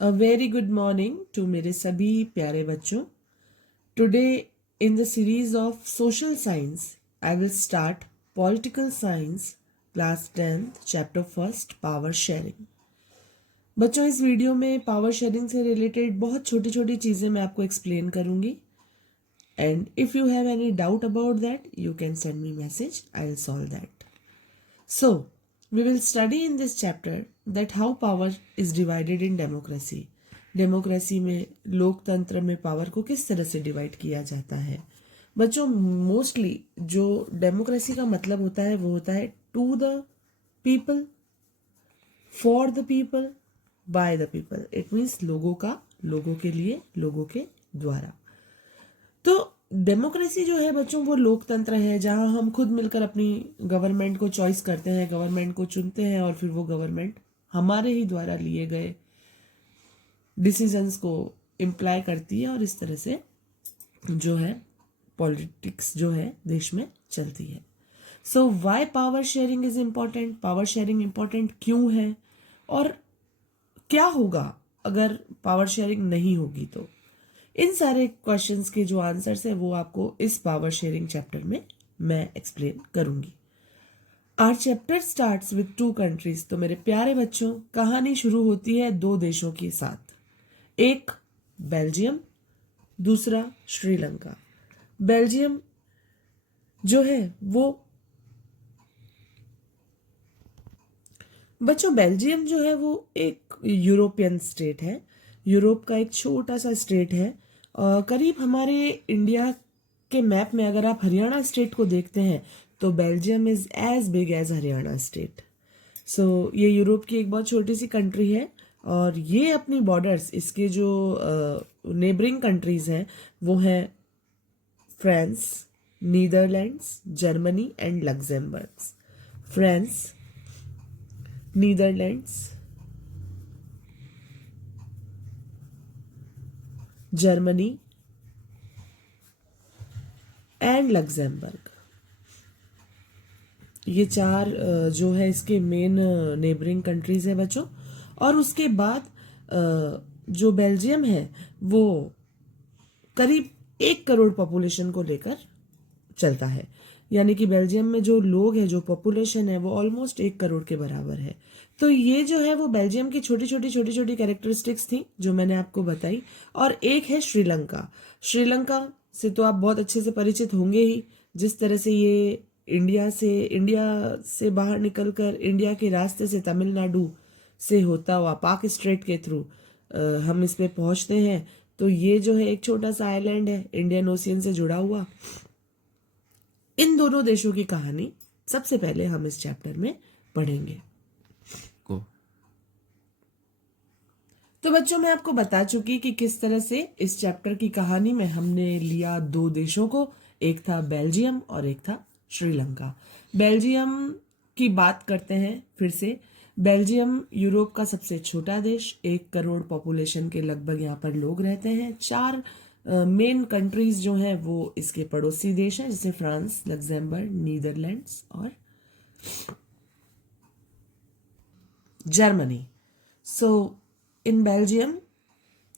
A very good morning to मेरे सभी प्यारे बच्चों. Today in the series of social science, I will start political science class 10th chapter 1st power sharing. बच्चों इस video में power sharing से related बहुत छोटी छोटी चीज़ें मैं आपको एक्सप्लेन करूंगी. And if you have any doubt about that, you can send me message. I will solve that. So, we will study in this chapter that how power is divided in democracy. Democracy में लोकतंत्र में power को किस तरह से divide किया जाता है. बच्चों मोस्टली जो डेमोक्रेसी का मतलब होता है वो होता है to the people, for the people, by the people. It means लोगों का, लोगों के लिए, लोगों के द्वारा. तो डेमोक्रेसी जो है बच्चों वो लोकतंत्र है जहां हम खुद मिलकर अपनी गवर्नमेंट को चॉइस करते हैं, गवर्नमेंट को चुनते हैं और फिर वो गवर्नमेंट हमारे ही द्वारा लिए गए डिसीजंस को इम्प्लाई करती है और इस तरह से जो है पॉलिटिक्स जो है देश में चलती है. So why power sharing is important. Power sharing important क्यों है और क्या होगा अगर पावर शेयरिंग नहीं होगी. तो इन सारे क्वेश्चंस के जो आंसर्स है वो आपको इस पावर शेयरिंग चैप्टर में मैं एक्सप्लेन करूंगी. Our chapter starts with 2 countries. तो मेरे प्यारे बच्चों कहानी शुरू होती है 2 देशों के साथ. एक बेल्जियम, दूसरा श्रीलंका. बेल्जियम जो है वो बच्चों बेल्जियम जो है वो एक यूरोपियन स्टेट है. यूरोप का एक छोटा सा स्टेट है. करीब हमारे इंडिया के मैप में अगर आप हरियाणा स्टेट को देखते हैं तो Belgium is as big as Haryana state. So ये यूरोप की एक बहुत छोटी सी कंट्री है और ये अपनी बॉर्डर्स, इसके जो नेबरिंग कंट्रीज हैं वो हैं France, Netherlands, Germany and Luxembourg. France, Netherlands, Germany and Luxembourg. ये 4 जो है इसके मेन नेबरिंग कंट्रीज है बच्चों. और उसके बाद जो बेल्जियम है वो करीब 1 करोड़ पॉपुलेशन को लेकर चलता है. यानी कि बेल्जियम में जो लोग हैं, जो पॉपुलेशन है वो ऑलमोस्ट 1 करोड़ के बराबर है. तो ये जो है वो बेल्जियम की छोटी छोटी कैरेक्टरिस्टिक्स थी जो मैंने आपको बताई. और एक है श्रीलंका. श्रीलंका से तो आप बहुत अच्छे से परिचित होंगे ही. जिस तरह से ये इंडिया से बाहर निकलकर इंडिया के रास्ते से तमिलनाडु से होता हुआ पाक स्ट्रेट के थ्रू हम इस पे पहुंचते हैं. तो ये जो है एक छोटा सा आइलैंड है इंडियन ओशियन से जुड़ा हुआ. इन दोनों देशों की कहानी सबसे पहले हम इस चैप्टर में पढ़ेंगे. तो बच्चों मैं आपको बता चुकी कि किस तरह से इस चैप्टर की कहानी में हमने लिया 2 देशों को. एक था बेल्जियम और एक था श्रीलंका. बेल्जियम की बात करते हैं फिर से. बेल्जियम यूरोप का सबसे छोटा देश, 1 करोड़ पॉपुलेशन के लगभग यहाँ पर लोग रहते हैं. 4 मेन कंट्रीज जो हैं वो इसके पड़ोसी देश हैं जैसे फ्रांस, लग्जमबर्ग, नीदरलैंड्स और जर्मनी. सो इन बेल्जियम,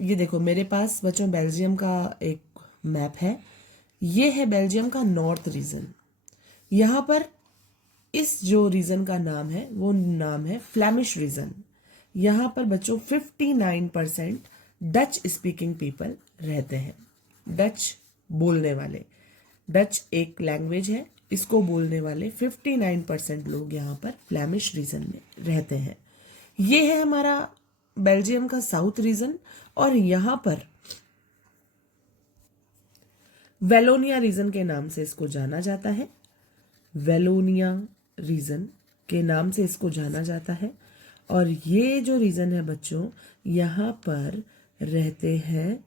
ये देखो मेरे पास बच्चों बेल्जियम का एक मैप है. ये है बेल्जियम का नॉर्थ रीजन. यहाँ पर इस जो रीजन का नाम है वो नाम है फ्लैमिश रीजन. यहाँ पर बच्चों 59% डच स्पीकिंग पीपल रहते हैं. डच बोलने वाले, डच एक लैंग्वेज है, इसको बोलने वाले 59% लोग यहाँ पर फ्लैमिश रीजन में रहते हैं. ये है हमारा बेल्जियम का साउथ रीजन. और यहाँ पर वेलोनिया रीजन के नाम से इसको जाना जाता है. वेलोनिया रीजन के नाम से इसको जाना जाता है. और ये जो रीजन है बच्चों यहाँ पर रहते हैं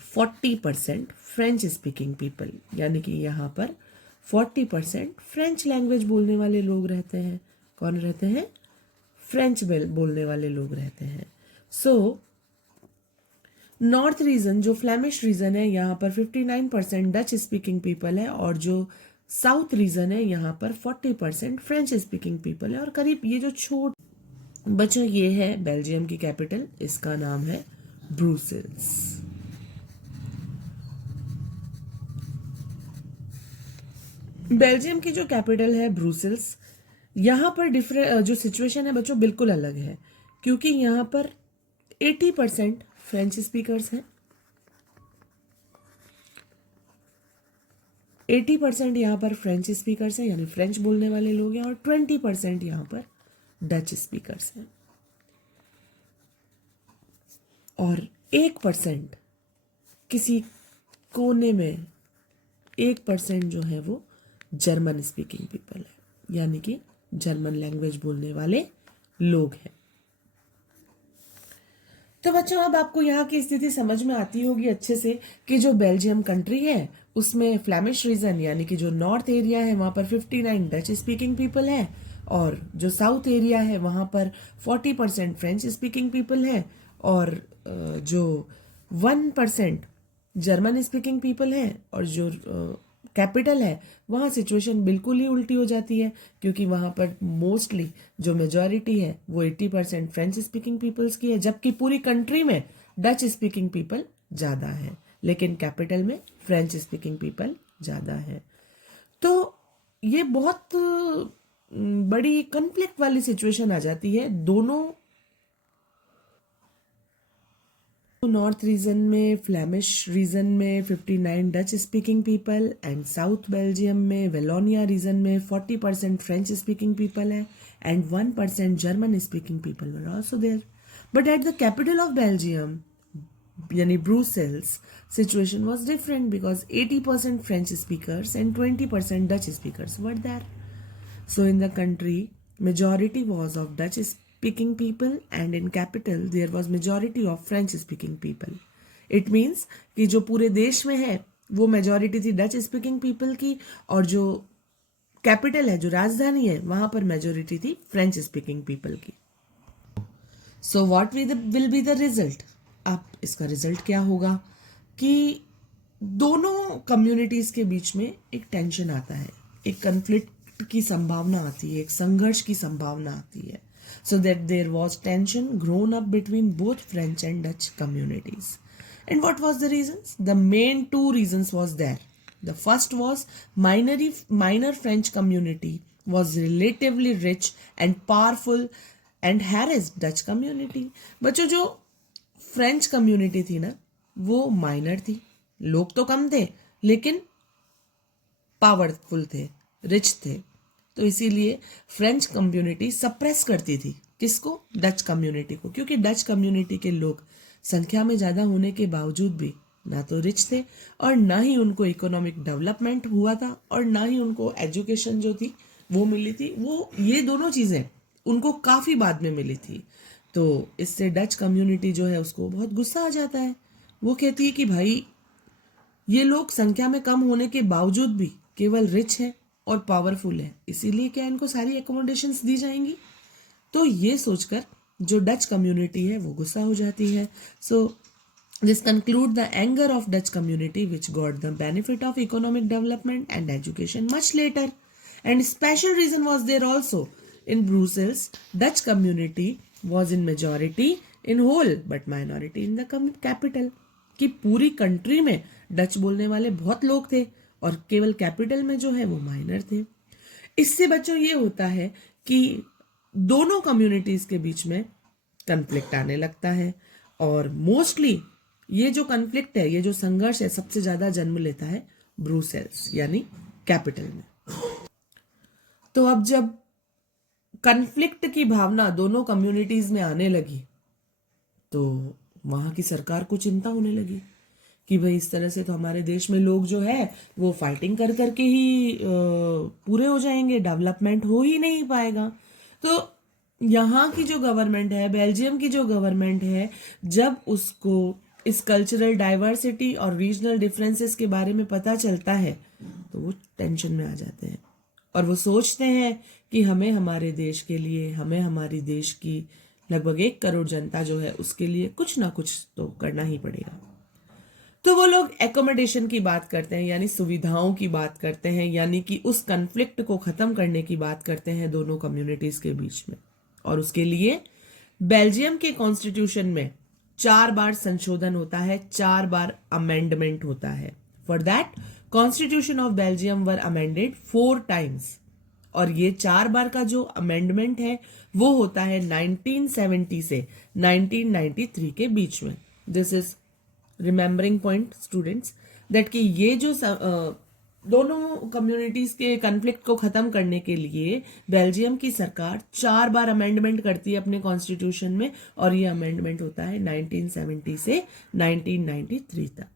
40% फ्रेंच स्पीकिंग पीपल. यानी कि यहाँ पर 40% फ्रेंच लैंग्वेज बोलने वाले लोग रहते हैं. कौन रहते हैं? फ्रेंच बोलने वाले लोग रहते हैं. सो नॉर्थ रीजन जो फ्लैमिश रीजन है यहाँ पर 59% डच स्पीकिंग पीपल है और जो साउथ रीजन है यहाँ पर 40% फ्रेंच स्पीकिंग पीपल है. और करीब ये जो बच्चों ये है बेल्जियम की कैपिटल, इसका नाम है ब्रुसेल्स। बेल्जियम की जो कैपिटल है ब्रुसेल्स, यहाँ पर डिफरेंट जो सिचुएशन है बच्चों बिल्कुल अलग है, क्योंकि यहाँ पर 80% फ्रेंच स्पीकर्स हैं, 80% यहाँ पर फ्रेंच स्पीकर्स हैं यानी फ्रेंच बोलने वाले लोग हैं, और 20% यहाँ पर डच स्पीकर्स हैं, और 1% किसी कोने में 1% जो है वो जर्मन स्पीकिंग पीपल है, यानी कि जर्मन लैंग्वेज बोलने वाले लोग हैं। तो बच्चों अब आपको यहाँ की स्थिति समझ में आती होगी अच्छे से कि जो बेल्जियम कंट्री है उसमें फ्लैमिश रीजन यानी कि जो नॉर्थ एरिया है वहाँ पर 59 डच स्पीकिंग पीपल है, और जो साउथ एरिया है वहाँ पर 40% फ्रेंच स्पीकिंग पीपल है, और जो 1% जर्मन स्पीकिंग पीपल है, और जो कैपिटल है वहाँ सिचुएशन बिल्कुल ही उल्टी हो जाती है, क्योंकि वहाँ पर मोस्टली जो मेजॉरिटी है वो 80% फ्रेंच स्पीकिंग पीपल्स की है, जबकि पूरी कंट्री में डच स्पीकिंग पीपल ज़्यादा है, लेकिन कैपिटल में फ्रेंच स्पीकिंग पीपल ज़्यादा है। तो ये बहुत बड़ी कॉन्फ्लिक्ट वाली सिचुएशन आ जाती है दोनों। नॉर्थ रीजन में फ्लैमिश रीजन में 59 Dutch speaking people, and south Belgium में वेलोनिया रीजन में 40% फ्रेंच स्पीकिंग पीपल है, and 1% German speaking people were also there. But at the capital of Belgium यानी Brussels situation was different because 80% French speakers and 20% Dutch speakers were there. So in the country, majority was of Dutch speaking people, and in capital there was majority of French speaking people. It means कि जो पूरे देश में है वो majority थी Dutch speaking people की, और जो कैपिटल है जो राजधानी है वहां पर मेजॉरिटी थी फ्रेंच स्पीकिंग पीपल की। So what will be the result? अब इसका रिजल्ट क्या होगा कि दोनों कम्युनिटीज के बीच में एक टेंशन आता है, एक कन्फ्लिक्ट की संभावना आती है, एक संघर्ष की संभावना आती है। So that there was tension grown up between both French and Dutch communities. And what was the reasons? The main two reasons was there. The first was minor French community was relatively rich and powerful and harassed Dutch community. बच्चों जो French community थी ना वो minor थी, लोग तो कम थे लेकिन पावरफुल थे, रिच थे, तो इसीलिए फ्रेंच कम्युनिटी सप्रेस करती थी किसको? डच कम्युनिटी को, क्योंकि डच कम्युनिटी के लोग संख्या में ज़्यादा होने के बावजूद भी ना तो रिच थे और ना ही उनको इकोनॉमिक डेवलपमेंट हुआ था और ना ही उनको एजुकेशन जो थी वो मिली थी। वो ये दोनों चीज़ें उनको काफ़ी बाद में मिली थी। तो इससे डच कम्युनिटी जो है उसको बहुत गुस्सा आ जाता है। वो कहती है कि भाई ये लोग संख्या में कम होने के बावजूद भी केवल रिच है और पावरफुल है, इसीलिए क्या इनको सारी एकोमोडेशंस दी जाएंगी? तो ये सोचकर जो डच कम्युनिटी है वो गुस्सा हो जाती है। So this conclude the anger of Dutch community which got the benefit of economic development and education much later, and special reason was there also in Brussels. Dutch community was in majority in whole but minority in the capital, कि पूरी country में Dutch बोलने वाले बहुत लोग थे और केवल कैपिटल में जो है वो माइनर थे। इससे बच्चों ये होता है कि दोनों कम्युनिटीज के बीच में कन्फ्लिक्ट आने लगता है, और मोस्टली ये जो कन्फ्लिक्ट है, ये जो संघर्ष है, सबसे ज्यादा जन्म लेता है ब्रुसेल्स यानी कैपिटल में। तो अब जब कन्फ्लिक्ट की भावना दोनों कम्युनिटीज में आने लगी तो वहां की सरकार को चिंता होने लगी कि भाई इस तरह से तो हमारे देश में लोग जो है वो फाइटिंग कर करके ही पूरे हो जाएंगे, डेवलपमेंट हो ही नहीं पाएगा। तो यहाँ की जो गवर्नमेंट है, बेल्जियम की जो गवर्नमेंट है, जब उसको इस कल्चरल डाइवर्सिटी और रीजनल डिफरेंसेस के बारे में पता चलता है तो वो टेंशन में आ जाते हैं और वो सोचते हैं कि हमें हमारे देश के लिए, हमें हमारी देश की लगभग 1 करोड़ जनता जो है उसके लिए कुछ ना कुछ तो करना ही पड़ेगा। तो वो लोग एकोमोडेशन की बात करते हैं, यानी सुविधाओं की बात करते हैं, यानी कि उस कन्फ्लिक्ट को खत्म करने की बात करते हैं दोनों कम्युनिटीज के बीच में, और उसके लिए बेल्जियम के कॉन्स्टिट्यूशन में 4 बार संशोधन होता है, 4 बार अमेंडमेंट होता है. For that constitution of Belgium were amended 4 times. और ये 4 बार का जो अमेंडमेंट है वो होता है 1970 से 1993 के बीच में. This is remembering point students that कि ये जो दोनों कम्युनिटीज के कन्फ्लिक्ट को खत्म करने के लिए बेल्जियम की सरकार 4 बार अमेंडमेंट करती है अपने कॉन्स्टिट्यूशन में, और ये अमेंडमेंट होता है 1970 से 1993 तक.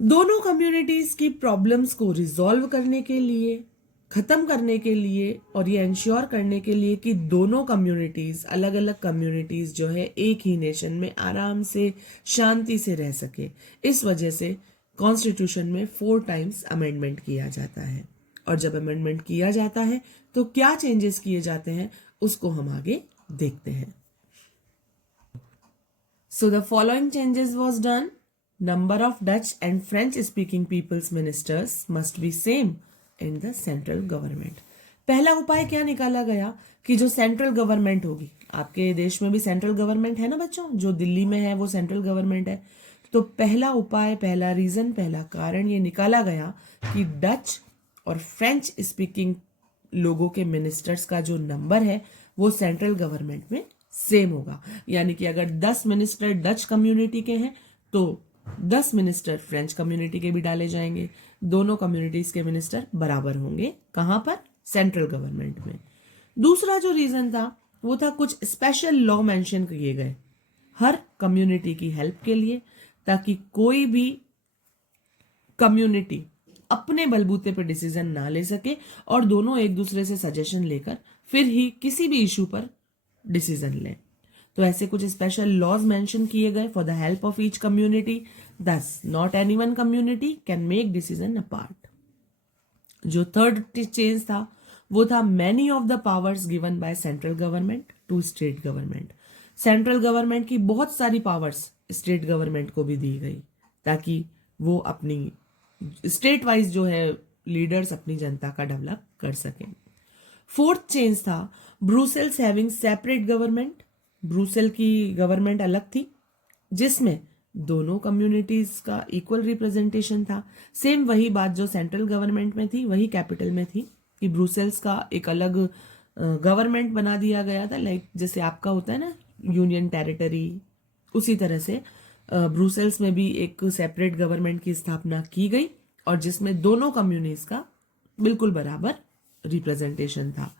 दोनों कम्युनिटीज की प्रॉब्लम्स को रिजॉल्व करने के लिए, खत्म करने के लिए, और ये इंश्योर करने के लिए कि दोनों कम्युनिटीज, अलग अलग कम्युनिटीज जो है एक ही नेशन में आराम से शांति से रह सके, इस वजह से कॉन्स्टिट्यूशन में 4 टाइम्स अमेंडमेंट किया जाता है. और जब अमेंडमेंट किया जाता है तो क्या चेंजेस किए जाते हैं उसको हम आगे देखते हैं. So the following changes was done. Number of Dutch and French speaking people's ministers must be same in the central government. पहला उपाय क्या निकाला गया कि जो सेंट्रल गवर्नमेंट होगी, आपके देश में भी सेंट्रल गवर्नमेंट है ना बच्चों, जो दिल्ली में है वो सेंट्रल गवर्नमेंट है. तो पहला उपाय, पहला रीजन, पहला कारण ये निकाला गया कि डच और फ्रेंच स्पीकिंग लोगों के मिनिस्टर्स का जो नंबर है वो सेंट्रल गवर्नमेंट में सेम होगा. यानी कि अगर 10 मिनिस्टर डच कम्युनिटी के हैं तो 10 मिनिस्टर फ्रेंच कम्युनिटी के भी डाले जाएंगे. दोनों कम्युनिटीज के मिनिस्टर बराबर होंगे. कहां पर? सेंट्रल गवर्नमेंट में. दूसरा जो रीजन था वो था कुछ स्पेशल लॉ मेंशन किए गए हर कम्युनिटी की हेल्प के लिए, ताकि कोई भी कम्युनिटी अपने बलबूते पर डिसीजन ना ले सके और दोनों एक दूसरे से सजेशन लेकर फिर ही किसी भी इशू पर डिसीजन लें. तो ऐसे कुछ स्पेशल लॉज मेंशन किए गए for the help of each community. Thus not any one community can make decision apart. जो थर्ड चेंज था वो था many of the powers given by central government to state government. Central government की बहुत सारी powers state government को भी दी गई ताकि वो अपनी स्टेट वाइज जो है लीडर्स अपनी जनता का डेवलप कर सकें. फोर्थ चेंज था Brussels having separate government. Brussels की गवर्नमेंट अलग थी जिसमें दोनों कम्युनिटीज का इक्वल रिप्रेजेंटेशन था. सेम वही बात जो सेंट्रल गवर्नमेंट में थी वही कैपिटल में थी कि ब्रुसेल्स का एक अलग गवर्नमेंट बना दिया गया था. लाइक जैसे आपका होता है ना यूनियन टेरिटरी, उसी तरह से ब्रुसेल्स में भी एक सेपरेट गवर्नमेंट की स्थापना की गई और जिसमें दोनों कम्युनिटीज का बिल्कुल बराबर रिप्रेजेंटेशन था.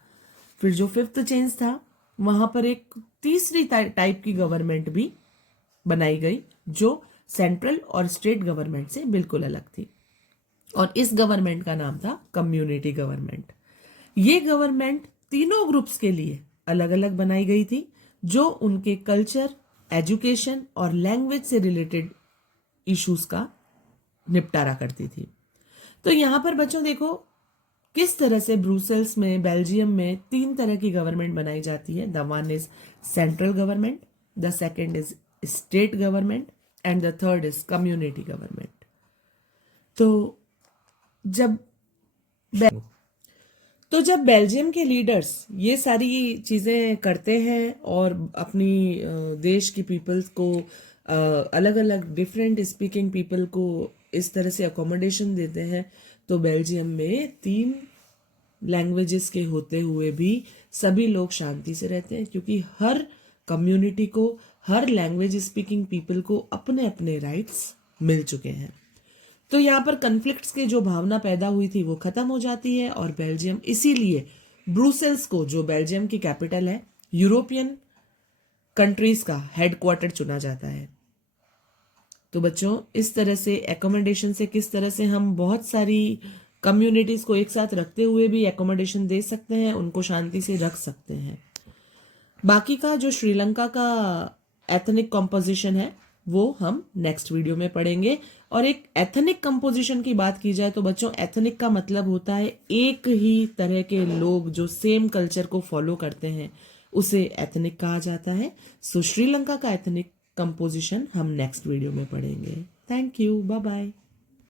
फिर जो फिफ्थ चेंज था वहां पर एक तीसरी टाइप की गवर्नमेंट भी बनाई गई जो सेंट्रल और स्टेट गवर्नमेंट से बिल्कुल अलग थी और इस गवर्नमेंट का नाम था कम्युनिटी गवर्नमेंट. ये गवर्नमेंट तीनों ग्रुप्स के लिए अलग अलग बनाई गई थी जो उनके कल्चर, एजुकेशन और लैंग्वेज से रिलेटेड इश्यूज का निपटारा करती थी. तो यहां पर बच्चों देखो किस तरह से ब्रुसेल्स में, बेल्जियम में 3 तरह की गवर्नमेंट बनाई जाती है. The one is central government, the second is state government and the third is community government. तो जब बेल्जियम के लीडर्स ये सारी चीजें करते हैं और अपनी देश की पीपल्स को अलग अलग डिफरेंट स्पीकिंग पीपल को इस तरह से अकोमोडेशन देते हैं, तो बेल्जियम में 3 लैंग्वेजेस के होते हुए भी सभी लोग शांति से रहते हैं क्योंकि हर कम्युनिटी को, हर लैंग्वेज स्पीकिंग पीपल को अपने अपने राइट्स मिल चुके हैं. तो यहाँ पर कन्फ्लिक्ट्स की जो भावना पैदा हुई थी वो खत्म हो जाती है और बेल्जियम, इसीलिए ब्रुसेल्स को, जो बेल्जियम की कैपिटल है, यूरोपियन कंट्रीज का हेडक्वार्टर चुना जाता है. तो बच्चों इस तरह से एकोमोडेशन से किस तरह से हम बहुत सारी कम्युनिटीज को एक साथ रखते हुए भी एकोमोडेशन दे सकते हैं, उनको शांति से रख सकते हैं. बाकी का जो श्रीलंका का एथनिक कंपोजिशन है वो हम नेक्स्ट वीडियो में पढ़ेंगे. और एक एथनिक कंपोजिशन की बात की जाए तो बच्चों एथनिक का मतलब होता है एक ही तरह के लोग जो सेम कल्चर को फॉलो करते हैं, उसे एथनिक कहा जाता है. सो श्रीलंका का एथनिक कंपोजिशन हम नेक्स्ट वीडियो में पढ़ेंगे. Thank you, bye bye.